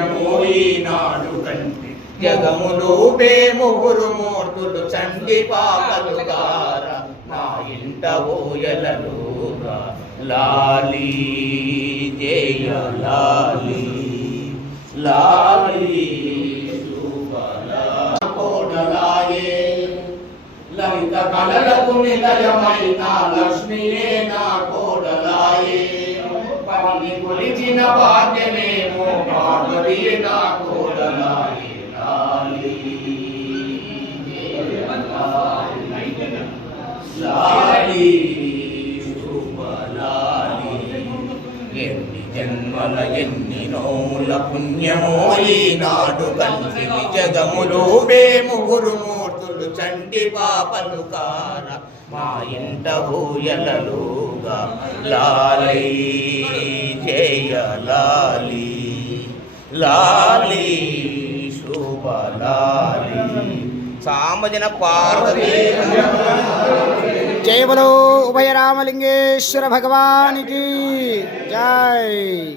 పుణ్యమోయినాడు కంటి జగములు ముగ్గురు మూర్తులు చండి పాపలుగార నా ఇంట ఊయలలుగా లాలి జయ లాలి లాలి కోడలాయే లలిత కళలకు నిలయమైన లక్ష్మియే నా కోడలాయే పని కొలిచిన భాగ్యమేమో పార్వతియే నా కోడలాయే లాలి లాలి శుభలాలి ఎన్ని జన్మల ఎన్ని నోముల పుణ్యమో ఈనాడు కలిసి జగములు ముగ్గురు మూర్తులు చండి పాపలు కార మా ఇంట ఊయలలుగా లాలి జయ లాలి లాలి శుభలాలి సామజన పార్వతీ जय बोलो उभय रामलिंगेश्वर भगवान की जय।